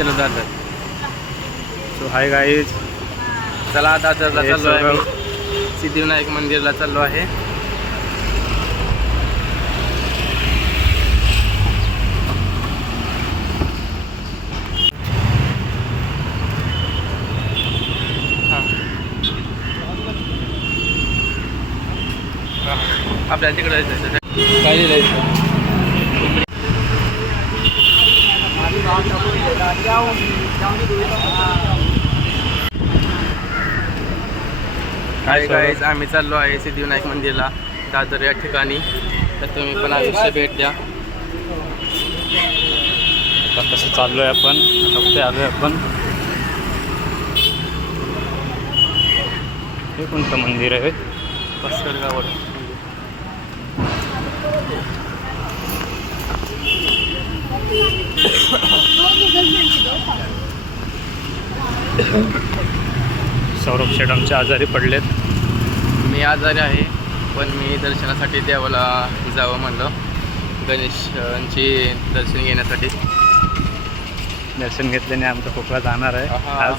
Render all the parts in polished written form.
चलो Dadar. So hi guys, चला दादरला चाललो आहे. सिद्धिविनायक मंदिरला चाललो आहे. आपल्याला तिकडे जायचं. काय लिहिलं काय गाईज, आम्ही चाललो आहे सिद्धिविनायक मंदिरला दादर या ठिकाणी. तर तुम्ही पण अवश्य भेट द्या. आता कसं चाललोय आपण, आता कुठे आलोय आपण? हे कोणतं मंदिर आहे? पस्करगावर. सौरभ शेठ आमचे आजारी पडलेत. मी आजारी आहे, पण मी दर्शनासाठी देवाला जावं म्हणलं, गणेशांची दर्शन घेण्यासाठी. दर्शन घेतल्याने आमचा खोकला जाणार आहे आज.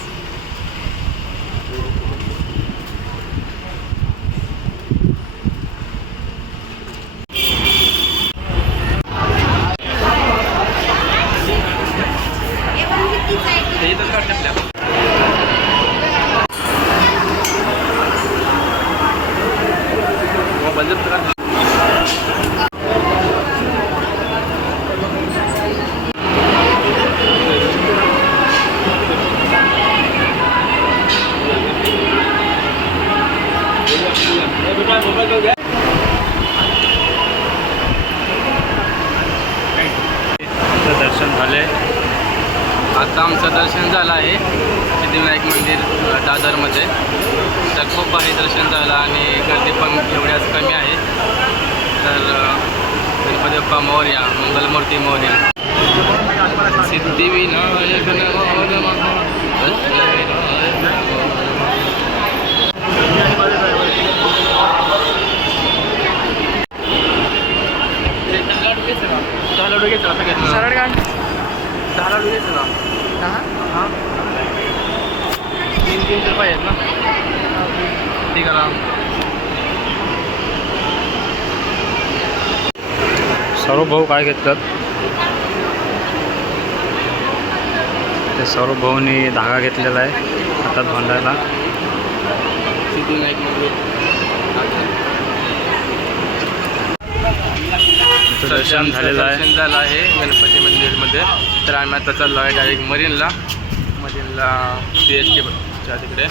दर्शन झाले. आता आमचं दर्शन झालं आहे सिद्धिविनायक मंदिर दादरमध्ये. तर खूप भारी दर्शन झालं आणि गर्दी पण एवढ्याच कमी आहे. तर गणपती बाप्पा मोरया, मंगलमूर्ती मोरया. सिद्धिविनायक लाडू घ्यायचं सगळ्यात. सरळ गाड 10 लाडू घ्यायचं ना. हां 3 रुपये आहेत ना. ठीक आहे ना. सौरभ भाऊ काय घेतलं? ते सौरभ भाऊनी धागा घेतलेला आहे हातात बांधायला. सिद्धिविनायक मंदिर दर्शन झालेलं आहे. दर्शन झालं आहे गणपती मंदिरमध्ये. तर आम्ही आता चाललो आहे डायरेक्ट मरीनला CSTच्या तिकडे.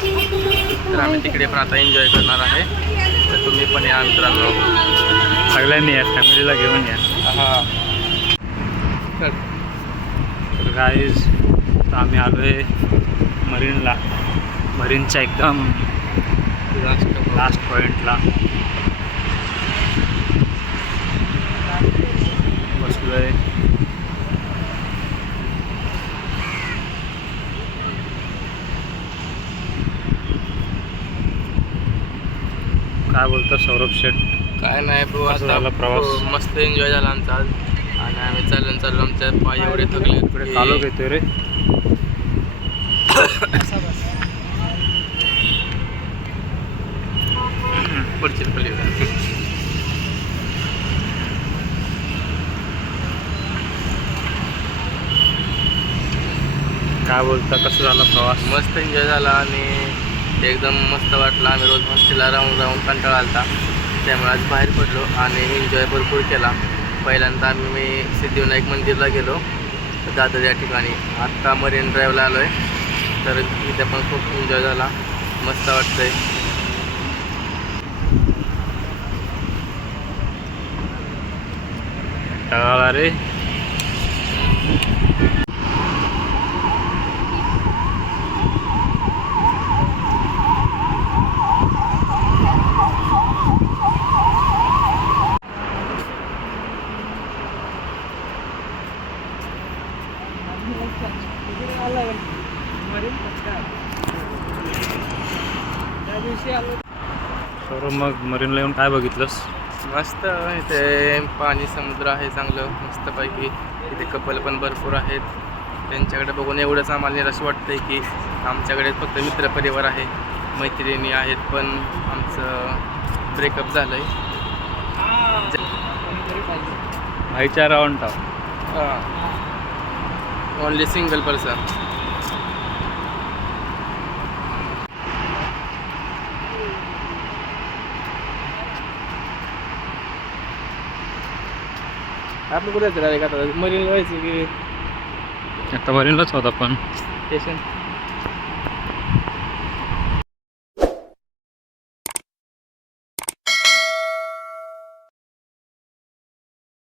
तर आम्ही तिकडे पण आता एन्जॉय करणार आहे. तर तुम्ही पण या मित्रांनो, सगळ्यांनी या, फॅमिलीला घेऊन या. हां. तर गाईज, आता आम्ही आलो आहे मरीनला. मरीनच्या एकदम लास्ट पॉईंटला बसलो आहे. काय बोलतो सौरभ शेठ? काय नाही ब्रो, कसं झाला प्रवास? मस्त एन्जॉय झाला आमचा आज. आणि आम्ही चाललो आमच्या पाय एवढे थकले. इकडे कालो घेतोय रे. पुढची काय बोलता, कसं झाला प्रवास? मस्त एन्जॉय झाला आणि एकदम मस्त वाटलं. आम्ही रोज हॉस्टेलला राहून कंटाळा आलता, त्यामुळे आज बाहेर पडलो आणि एन्जॉय भरपूर केला. पहिल्यांदा मी सिद्धिविनायक मंदिरला गेलो दादर या ठिकाणी. आत्ता मरीन ड्राईव्हला आलो आहे. तर इथे पण खूप एन्जॉय झाला, मस्त वाटतंय. टाळा रे. सौरभ, मग मरीनला येऊन काय बघितलंस? मस्त इथे पाणी, समुद्र आहे चांगलं मस्तपैकी. इथे कपल पण भरपूर आहेत त्यांच्याकडे बघून एवढंच आम्हाला निराश वाटतंय की आमच्याकडे फक्त मित्रपरिवार आहे, मैत्रिणी आहेत, पण आमचं ब्रेकअप झालं आहे. भाईचारा on top. Only single person. आपलं कुठे जायचं डायरेक्ट आता मरीन व्हायचं की आता भरीनलाच होता पण स्टेशन.